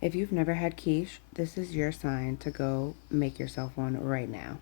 If you've never had quiche, this is your sign to go make yourself one right now.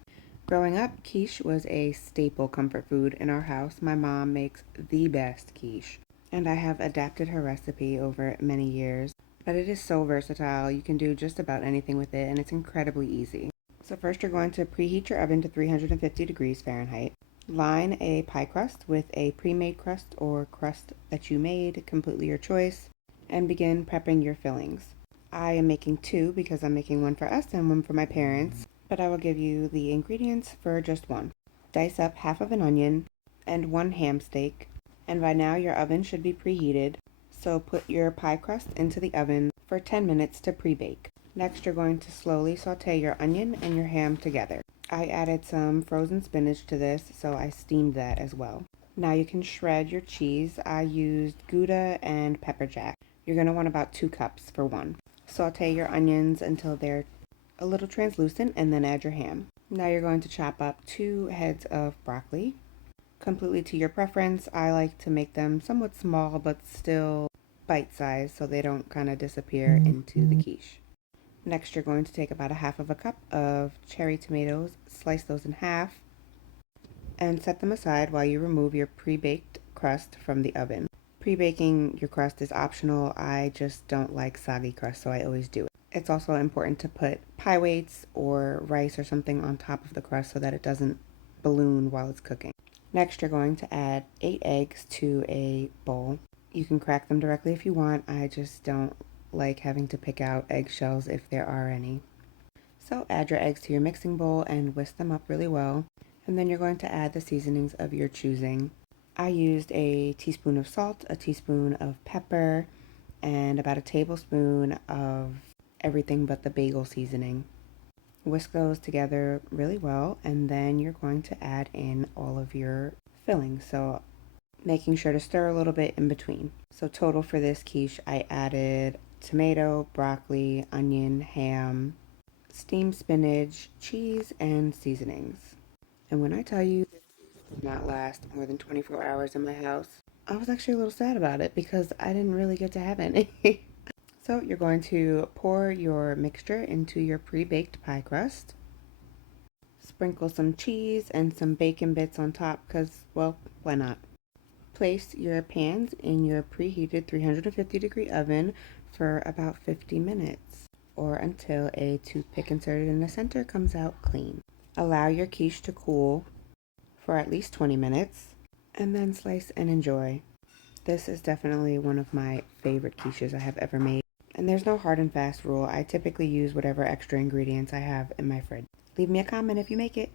Growing up, quiche was a staple comfort food in our house. My mom makes the best quiche, and I have adapted her recipe over many years. But it is so versatile, you can do just about anything with it, and it's incredibly easy. So first you're going to preheat your oven to 350 degrees Fahrenheit. Line a pie crust with a pre-made crust or crust that you made, completely your choice, and begin prepping your fillings. I am making two because I'm making one for us and one for my parents, but I will give you the ingredients for just one. Dice up half of an onion and one ham steak, and by now your oven should be preheated, so put your pie crust into the oven for 10 minutes to pre-bake. Next, you're going to slowly saute your onion and your ham together. I added some frozen spinach to this, so I steamed that as well. Now you can shred your cheese. I used gouda and pepper jack. You're going to want about 2 cups for one. Saute your onions until they're a little translucent and then add your ham. Now you're going to chop up 2 heads of broccoli. Completely to your preference. I like to make them somewhat small but still bite-sized so they don't kind of disappear into the quiche. Next, you're going to take about a half of a cup of cherry tomatoes, slice those in half, and set them aside while you remove your pre-baked crust from the oven. Pre-baking your crust is optional. I just don't like soggy crust, so I always do it. It's also important to put pie weights or rice or something on top of the crust so that it doesn't balloon while it's cooking. Next, you're going to add 8 eggs to a bowl. You can crack them directly if you want. I just don't like having to pick out eggshells if there are any. So add your eggs to your mixing bowl and whisk them up really well. And then you're going to add the seasonings of your choosing. I used a teaspoon of salt, a teaspoon of pepper, and about a tablespoon of Everything But the Bagel seasoning. Whisk those together really well, and then you're going to add in all of your fillings. So making sure to stir a little bit in between. So total for this quiche, I added tomato, broccoli, onion, ham, steamed spinach, cheese, and seasonings. And when I tell you this did not last more than 24 hours in my house, I was actually a little sad about it because I didn't really get to have any. So you're going to pour your mixture into your pre-baked pie crust. Sprinkle some cheese and some bacon bits on top because, well, why not? Place your pans in your preheated 350 degree oven for about 50 minutes or until a toothpick inserted in the center comes out clean. Allow your quiche to cool for at least 20 minutes and then slice and enjoy. This is definitely one of my favorite quiches I have ever made. And there's no hard and fast rule. I typically use whatever extra ingredients I have in my fridge. Leave me a comment if you make it.